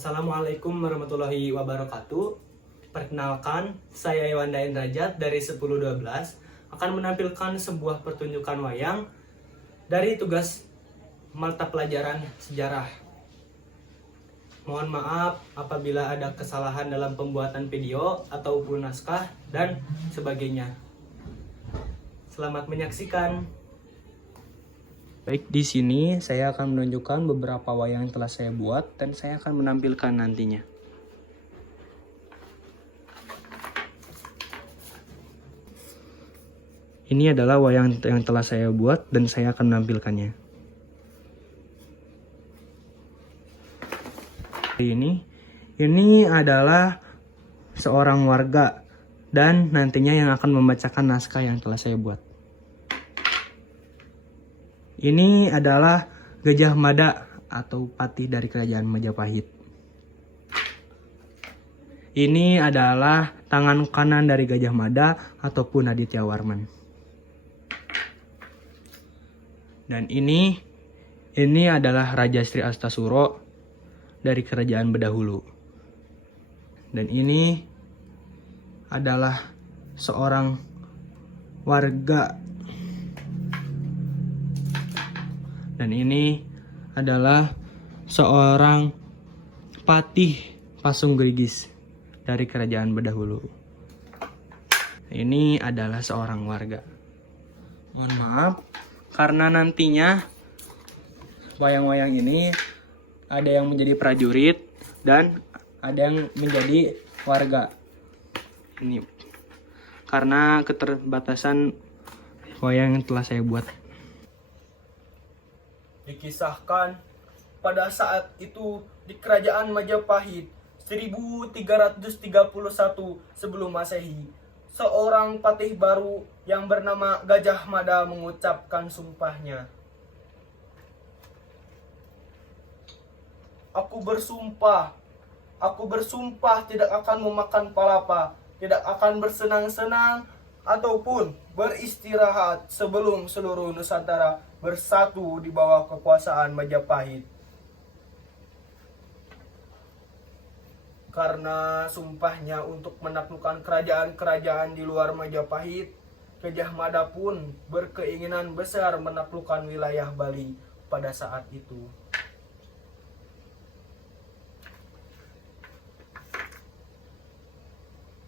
Assalamualaikum warahmatullahi wabarakatuh. Perkenalkan, saya Iwanda Indrajat dari 1012 akan menampilkan sebuah pertunjukan wayang dari tugas mata pelajaran sejarah. Mohon maaf apabila ada kesalahan dalam pembuatan video ataupun naskah dan sebagainya. Selamat menyaksikan. Baik, di sini saya akan menunjukkan beberapa wayang yang telah saya buat dan saya akan menampilkan nantinya. Ini adalah wayang yang telah saya buat dan saya akan menampilkannya. Ini adalah seorang warga dan nantinya yang akan membacakan naskah yang telah saya buat. Ini adalah Gajah Mada atau patih dari kerajaan Majapahit. Ini adalah tangan kanan dari Gajah Mada ataupun Aditya Warman. Dan ini adalah Raja Sri Astasuro dari kerajaan Bedahulu. Dan ini adalah seorang warga. Dan ini adalah seorang patih Pasung Gerigis dari kerajaan Bedahulu. Ini adalah seorang warga. Mohon maaf, karena nantinya wayang-wayang ini ada yang menjadi prajurit dan ada yang menjadi warga. Ini karena keterbatasan wayang yang telah saya buat. Dikisahkan pada saat itu di kerajaan Majapahit 1331 sebelum Masehi, seorang patih baru yang bernama Gajah Mada mengucapkan sumpahnya. Aku bersumpah tidak akan memakan palapa, tidak akan bersenang-senang ataupun beristirahat sebelum seluruh Nusantara bersatu di bawah kekuasaan Majapahit. Karena sumpahnya untuk menaklukkan kerajaan-kerajaan di luar Majapahit, Gajah Mada pun berkeinginan besar menaklukkan wilayah Bali pada saat itu.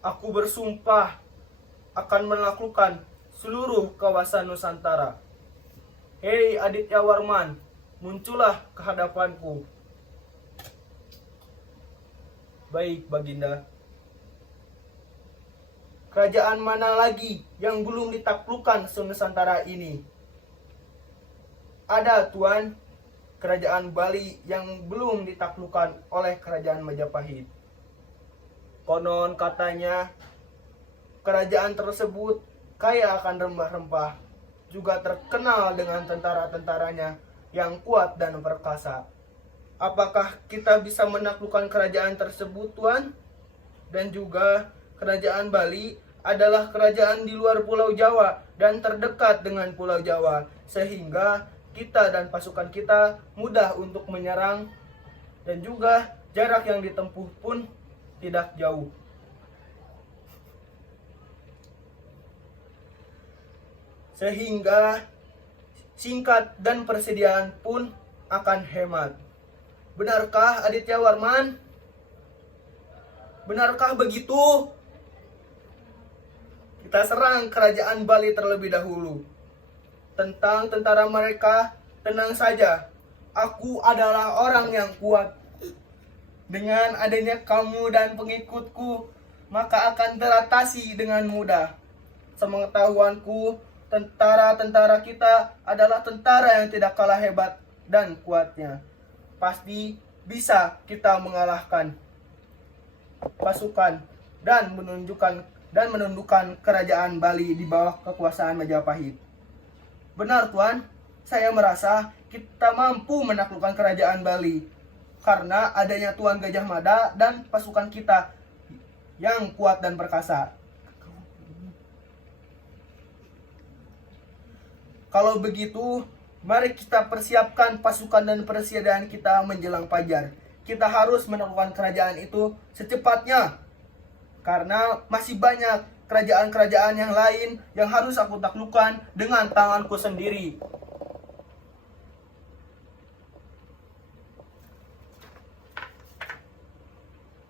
Aku bersumpah akan menaklukkan seluruh kawasan Nusantara. Hei Aditya Warman, muncullah ke hadapanku. Baik, Baginda. Kerajaan mana lagi yang belum ditaklukkan se-Nusantara ini? Ada, Tuan. Kerajaan Bali yang belum ditaklukkan oleh kerajaan Majapahit. Konon katanya kerajaan tersebut kaya akan rempah-rempah, juga terkenal dengan tentara-tentaranya yang kuat dan perkasa. Apakah kita bisa menaklukkan kerajaan tersebut, Tuan? Dan juga kerajaan Bali adalah kerajaan di luar Pulau Jawa dan terdekat dengan Pulau Jawa, sehingga kita dan pasukan kita mudah untuk menyerang, dan juga jarak yang ditempuh pun tidak jauh. Sehingga singkat dan persediaan pun akan hemat. Benarkah Aditya Warman? Benarkah begitu? Kita serang kerajaan Bali terlebih dahulu. Tentang tentara mereka, tenang saja. Aku adalah orang yang kuat. Dengan adanya kamu dan pengikutku, maka akan teratasi dengan mudah. Sepengetahuanku, tentara-tentara kita adalah tentara yang tidak kalah hebat dan kuatnya. Pasti bisa kita mengalahkan pasukan dan menundukkan kerajaan Bali di bawah kekuasaan Majapahit. Benar, Tuan. Saya merasa kita mampu menaklukkan kerajaan Bali karena adanya Tuan Gajah Mada dan pasukan kita yang kuat dan perkasa. Kalau begitu, mari kita persiapkan pasukan dan persediaan kita menjelang fajar. kita harus menaklukkan kerajaan itu secepatnya. Karena masih banyak kerajaan-kerajaan yang lain yang harus aku taklukkan dengan tanganku sendiri.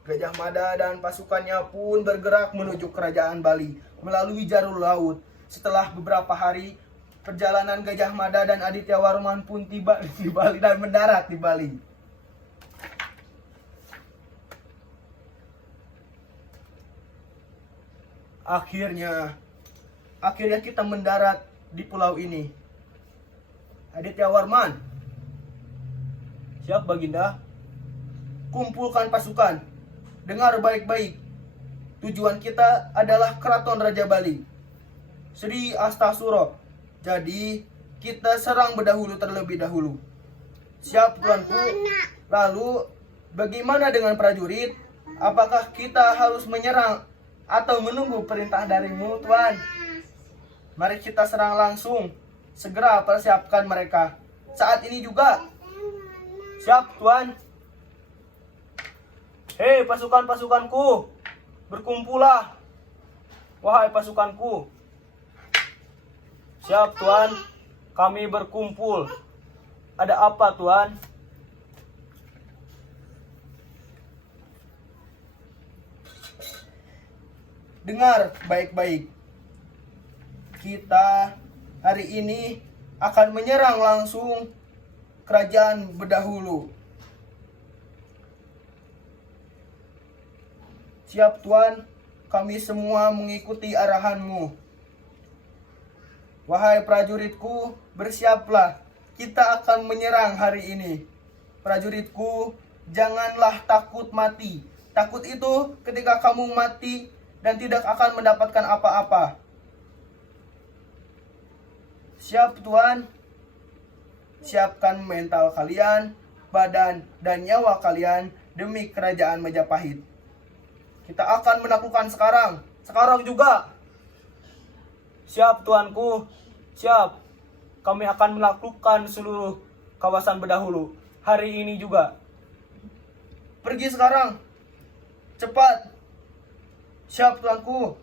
Gajah Mada dan pasukannya pun bergerak menuju kerajaan Bali melalui jalur laut. Setelah beberapa hari, perjalanan Gajah Mada dan Aditya Warman pun tiba di Bali dan mendarat di Bali. Akhirnya kita mendarat di pulau ini. Aditya Warman, siap Baginda? Kumpulkan pasukan. Dengar baik-baik. Tujuan kita adalah Keraton Raja Bali, Sri Astasuro. Jadi, kita serang berdahulu terlebih dahulu. Siap, tuanku. Lalu, bagaimana dengan prajurit? Apakah kita harus menyerang atau menunggu perintah darimu, Tuan? Mari kita serang langsung. Segera persiapkan mereka. Saat ini juga. Siap, Tuan. Hei pasukan-pasukanku, berkumpullah. Wahai pasukanku. Siap Tuan, kami berkumpul. Ada apa Tuan? Dengar baik-baik. Kita hari ini akan menyerang langsung kerajaan Bedahulu. Siap Tuan, kami semua mengikuti arahanmu. Wahai prajuritku, bersiaplah. Kita akan menyerang hari ini. Prajuritku, janganlah takut mati. Takut itu ketika kamu mati dan tidak akan mendapatkan apa-apa. Siap Tuan. Siapkan mental kalian, badan, dan nyawa kalian demi kerajaan Majapahit. Kita akan menaklukkan sekarang. Sekarang juga. Siap tuanku. Siap. Kami akan menaklukkan seluruh kawasan Bedahulu. Hari ini juga. Pergi sekarang. Cepat. Siap tuanku.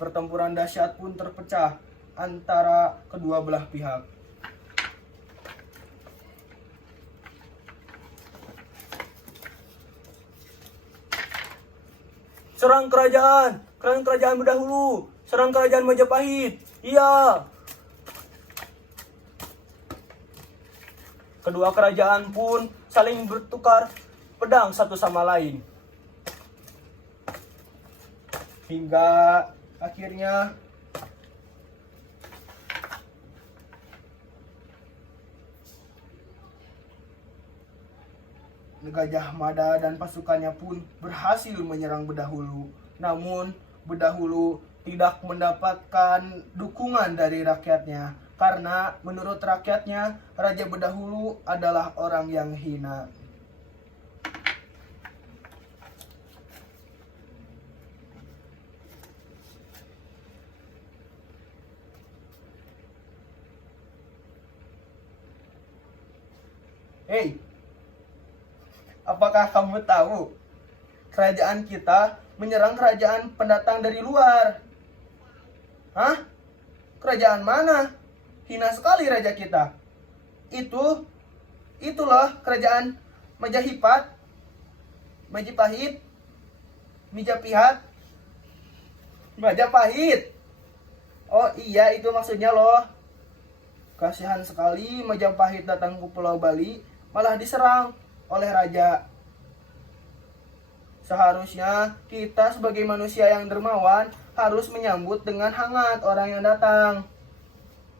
Pertempuran dahsyat pun terpecah antara kedua belah pihak. Serang kerajaan Bedahulu, serang kerajaan Majapahit. Iya. Kedua kerajaan pun saling bertukar pedang satu sama lain. Hingga akhirnya Gajah Mada dan pasukannya pun berhasil menyerang Bedahulu. Namun Bedahulu tidak mendapatkan dukungan dari rakyatnya. Karena menurut rakyatnya, Raja Bedahulu adalah orang yang hina. Hei, apakah kamu tahu kerajaan kita menyerang kerajaan pendatang dari luar? Hah? Kerajaan mana? Hina sekali raja kita. Itulah kerajaan Majapahit, Majapahit. Oh iya, itu maksudnya loh. Kasihan sekali Majapahit datang ke Pulau Bali, malah diserang oleh raja. Seharusnya kita sebagai manusia yang dermawan harus menyambut dengan hangat orang yang datang.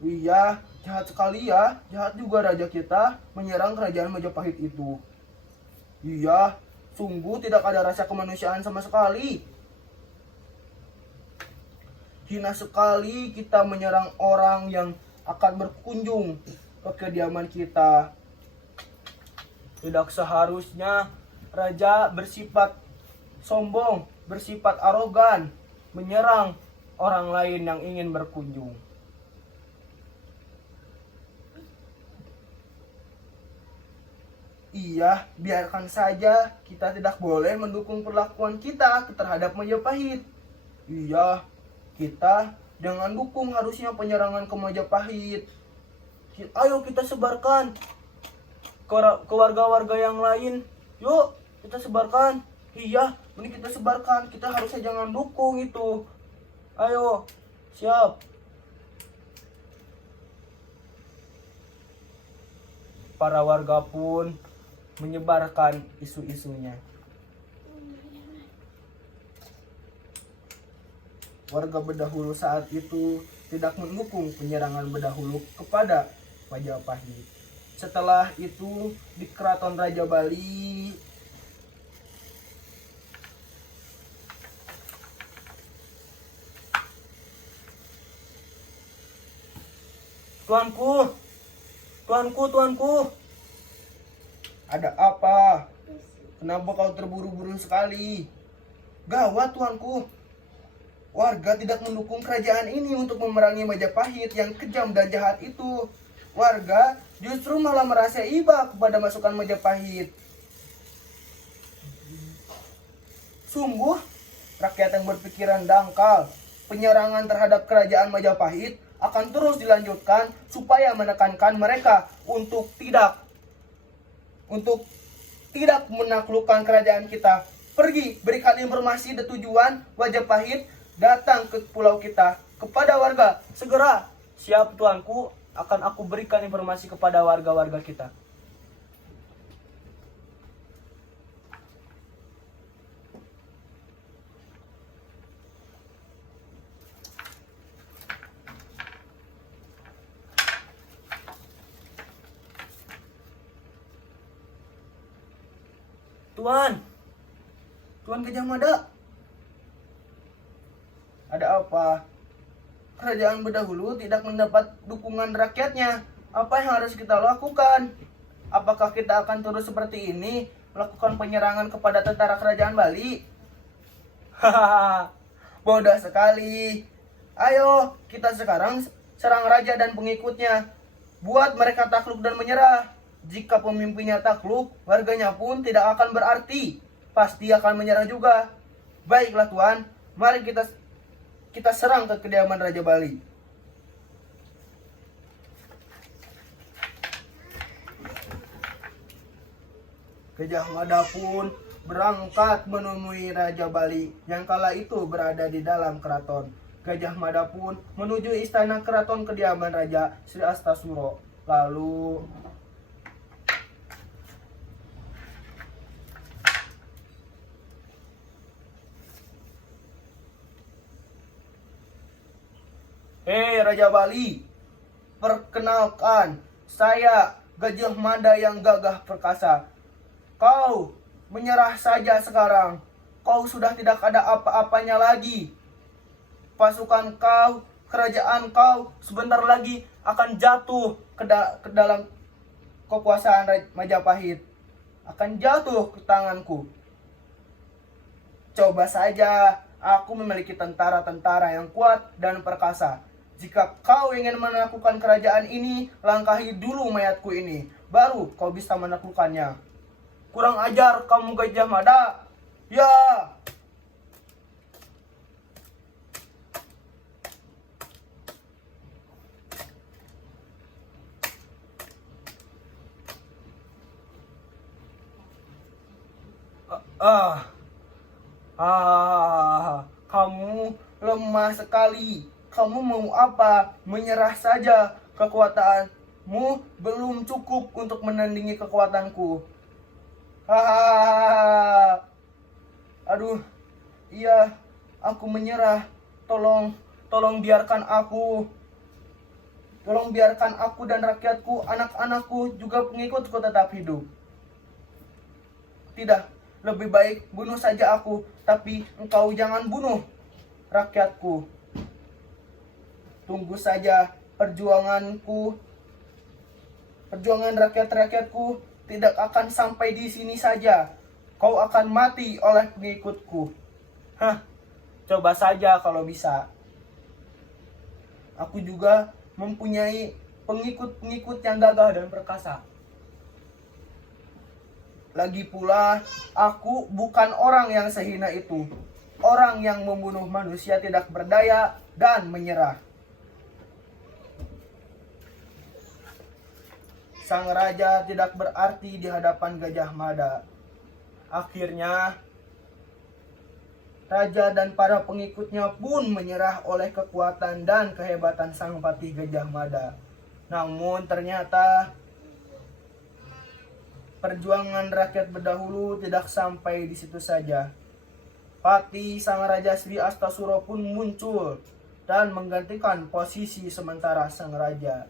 Iya, jahat sekali ya. Jahat juga raja kita menyerang kerajaan Majapahit itu. Iya, sungguh tidak ada rasa kemanusiaan sama sekali. Hina sekali kita menyerang orang yang akan berkunjung ke kediaman kita. Tidak seharusnya raja bersifat sombong, bersifat arogan, menyerang orang lain yang ingin berkunjung. Iya, biarkan saja. Kita tidak boleh mendukung perlakuan kita terhadap Majapahit. Iya, kita jangan dukung harusnya penyerangan ke Majapahit. Ayo kita sebarkan ke warga-warga yang lain. Yuk, kita sebarkan. Iya, mending kita sebarkan. Kita harusnya jangan dukung itu. Ayo, siap. Para warga pun menyebarkan isu-isunya. Warga Bedahulu saat itu tidak mendukung penyerangan Bedahulu kepada Majapahit. Setelah itu di Keraton Raja Bali, Tuanku, tuanku, ada apa? Kenapa kau terburu-buru sekali? Gawat tuanku, warga tidak mendukung kerajaan ini untuk memerangi Majapahit yang kejam dan jahat itu. Warga justru malah merasa iba kepada masukan Majapahit. Sungguh, rakyat yang berpikiran dangkal. Penyerangan terhadap kerajaan Majapahit akan terus dilanjutkan supaya menekankan mereka untuk tidak menaklukkan kerajaan kita. Pergi, berikan informasi dan tujuan Majapahit datang ke pulau kita kepada warga. Segera. Siap tuanku, akan aku berikan informasi kepada warga-warga kita. Tuan Gajah Mada, ada apa? Kerajaan Bedahulu tidak mendapat dukungan rakyatnya. Apa yang harus kita lakukan? Apakah kita akan terus seperti ini, melakukan penyerangan kepada tentara kerajaan Bali? Hahaha, bodoh sekali. Ayo, kita sekarang serang raja dan pengikutnya. Buat mereka takluk dan menyerah. Jika pemimpinnya takluk, warganya pun tidak akan berarti. Pasti akan menyerah juga. Baiklah tuan, mari kita serang ke kediaman Raja Bali. Gajah Mada pun berangkat menemui Raja Bali yang kala itu berada di dalam keraton. Gajah Mada pun menuju istana keraton kediaman Raja Sri Astasuro. Lalu hei Raja Bali, perkenalkan, saya Gajah Mada yang gagah perkasa. Kau menyerah saja sekarang. Kau sudah tidak ada apa-apanya lagi. Pasukan kau, kerajaan kau sebentar lagi akan jatuh ke dalam kekuasaan Majapahit. Akan jatuh ke tanganku. Coba saja, aku memiliki tentara-tentara yang kuat dan perkasa. Jika kau ingin menaklukkan kerajaan ini, langkahi dulu mayatku ini. Baru kau bisa menaklukkannya. Kurang ajar kamu Gajah Mada. Ya. Kamu lemah sekali. Kamu mau apa? Menyerah saja. Kekuatanmu belum cukup untuk menandingi kekuatanku. Hahaha. Aduh. Iya, aku menyerah. Tolong biarkan aku. Tolong biarkan aku dan rakyatku, anak-anakku, juga pengikutku tetap hidup. Tidak, lebih baik bunuh saja aku, tapi engkau jangan bunuh rakyatku. Tunggu saja perjuanganku, perjuangan rakyat-rakyatku tidak akan sampai di sini saja. Kau akan mati oleh pengikutku. Hah, coba saja kalau bisa. Aku juga mempunyai pengikut-pengikut yang gagah dan perkasa. Lagi pula, aku bukan orang yang sehina itu. Orang yang membunuh manusia tidak berdaya dan menyerah. Sang raja tidak berarti di hadapan Gajah Mada. Akhirnya, raja dan para pengikutnya pun menyerah oleh kekuatan dan kehebatan sang patih Gajah Mada. Namun ternyata perjuangan rakyat berdahulu tidak sampai di situ saja. Patih sang Raja Sri Astasuro pun muncul dan menggantikan posisi sementara sang raja.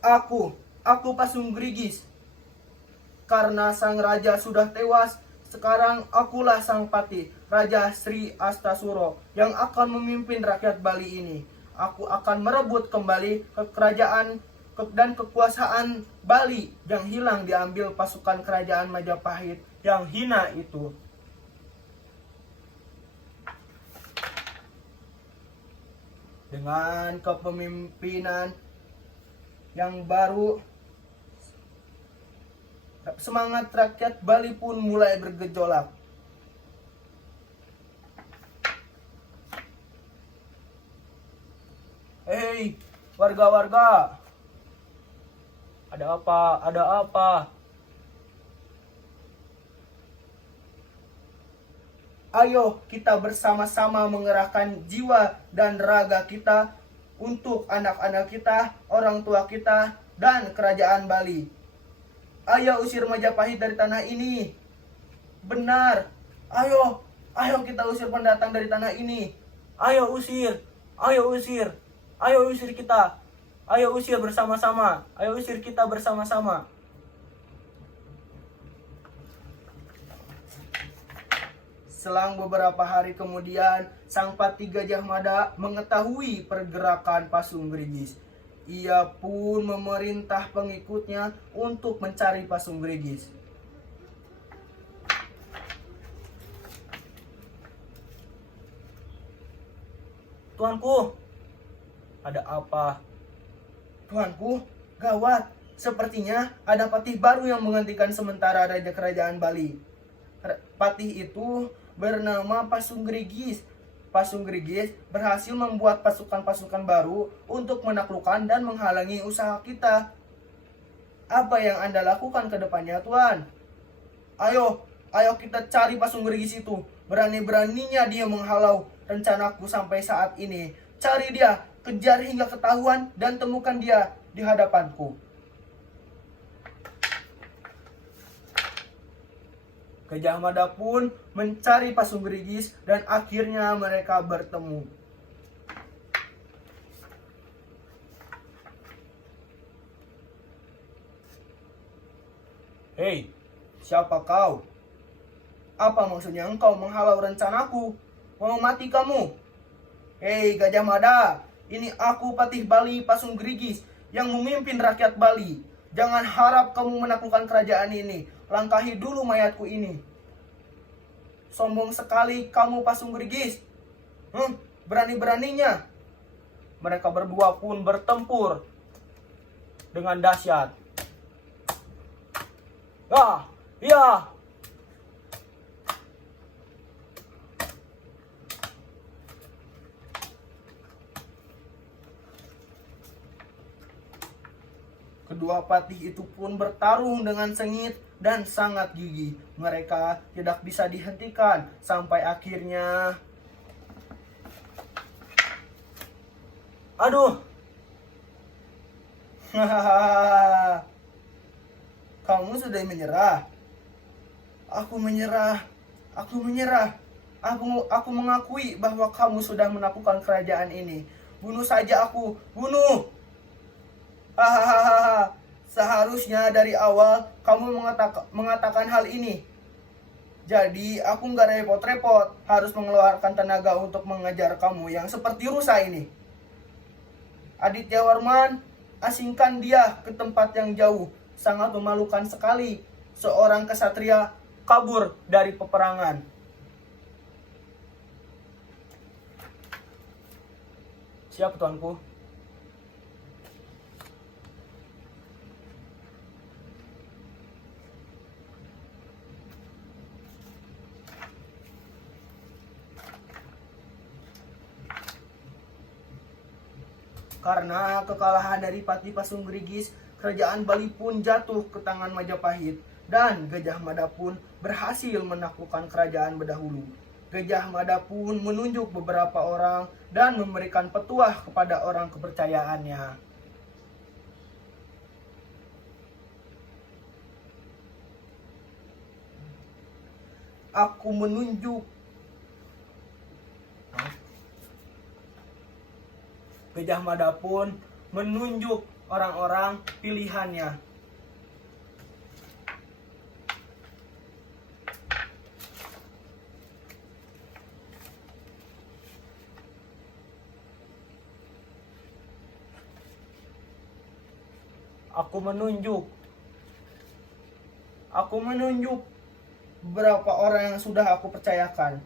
Aku Pasunggrigis. Karena sang raja sudah tewas, sekarang akulah sang patih, Raja Sri Astasuro, yang akan memimpin rakyat Bali ini. Aku akan merebut kembali kerajaan dan kekuasaan Bali yang hilang diambil pasukan kerajaan Majapahit yang hina itu. Dengan kepemimpinan yang baru, semangat rakyat Bali pun mulai bergejolak. Hei, warga-warga. Ada apa? Ada apa? Ayo kita bersama-sama mengerahkan jiwa dan raga kita untuk anak-anak kita, orang tua kita, dan kerajaan Bali. Ayo usir Majapahit dari tanah ini. Benar. Ayo kita usir pendatang dari tanah ini. Ayo usir. Ayo usir. Ayo usir kita. Ayo usir bersama-sama. Ayo usir kita bersama-sama. Selang beberapa hari kemudian, sang patih Gajah Mada mengetahui pergerakan Pasunggrigis. Ia pun memerintah pengikutnya untuk mencari Pasunggrigis. Tuanku, ada apa? Tuanku, gawat. Sepertinya ada patih baru yang menggantikan sementara Raja Kerajaan Bali. Patih itu bernama Pasunggrigis. Pasunggrigis berhasil membuat pasukan-pasukan baru untuk menaklukkan dan menghalangi usaha kita. Apa yang Anda lakukan ke depannya, Tuan? Ayo kita cari Pasunggrigis itu. Berani-beraninya dia menghalau rencanaku sampai saat ini. Cari dia, kejar hingga ketahuan dan temukan dia di hadapanku. Gajah Mada pun mencari Pasunggrigis dan akhirnya mereka bertemu. Hei, siapa kau? Apa maksudnya engkau menghalau rencanaku? Mau mati kamu? Hei Gajah Mada, ini aku patih Bali Pasunggrigis yang memimpin rakyat Bali. Jangan harap kamu menaklukkan kerajaan ini. Langkahi dulu mayatku ini. Sombong sekali kamu Pasunggrigis. Berani-beraninya. Mereka berdua pun bertempur dengan dahsyat. Ya. Kedua patih itu pun bertarung dengan sengit dan sangat gigih. Mereka tidak bisa dihentikan sampai akhirnya... Aduh! Kamu sudah menyerah? Aku menyerah. Aku mengakui bahwa kamu sudah menaklukkan kerajaan ini. Bunuh saja aku, bunuh! Hahaha, seharusnya dari awal kamu mengatakan hal ini. Jadi aku nggak repot-repot harus mengeluarkan tenaga untuk mengejar kamu yang seperti rusa ini. Aditya Warman, asingkan dia ke tempat yang jauh. Sangat memalukan sekali seorang kesatria kabur dari peperangan. Siap tuanku. Karena kekalahan dari Patih Pasunggerigis, kerajaan Bali pun jatuh ke tangan Majapahit dan Gajah Mada pun berhasil menaklukkan kerajaan Bedahulu. Gajah Mada pun menunjuk beberapa orang dan memberikan petuah kepada orang kepercayaannya. Aku menunjuk Gajah Mada pun menunjuk orang-orang pilihannya. Aku menunjuk beberapa orang yang sudah aku percayakan.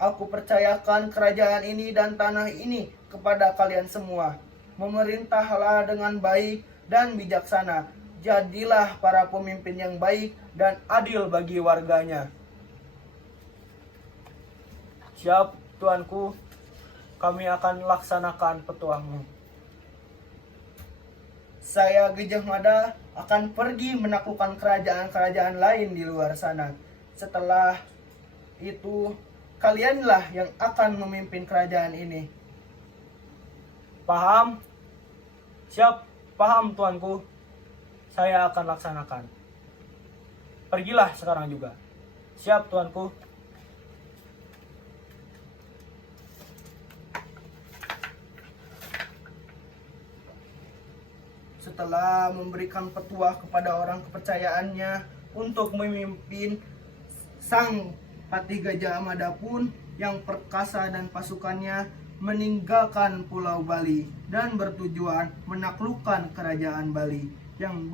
Aku percayakan kerajaan ini dan tanah ini kepada kalian semua. Memerintahlah dengan baik dan bijaksana. Jadilah para pemimpin yang baik dan adil bagi warganya. Siap, tuanku. Kami akan laksanakan petuahmu. Saya Gajah Mada akan pergi menaklukkan kerajaan-kerajaan lain di luar sana. Setelah itu, kalianlah yang akan memimpin kerajaan ini. Paham? Siap, paham tuanku. Saya akan laksanakan. Pergilah sekarang juga. Siap tuanku. Setelah memberikan petuah kepada orang kepercayaannya untuk memimpin, sang Patih Gajah Mada pun yang perkasa dan pasukannya meninggalkan Pulau Bali dan bertujuan menaklukkan kerajaan Bali yang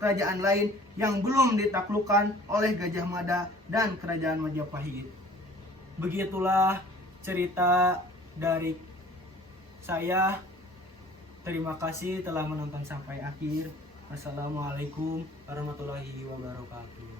kerajaan lain yang belum ditaklukkan oleh Gajah Mada dan kerajaan Majapahit. Begitulah cerita dari saya. Terima kasih telah menonton sampai akhir. Wassalamualaikum warahmatullahi wabarakatuh.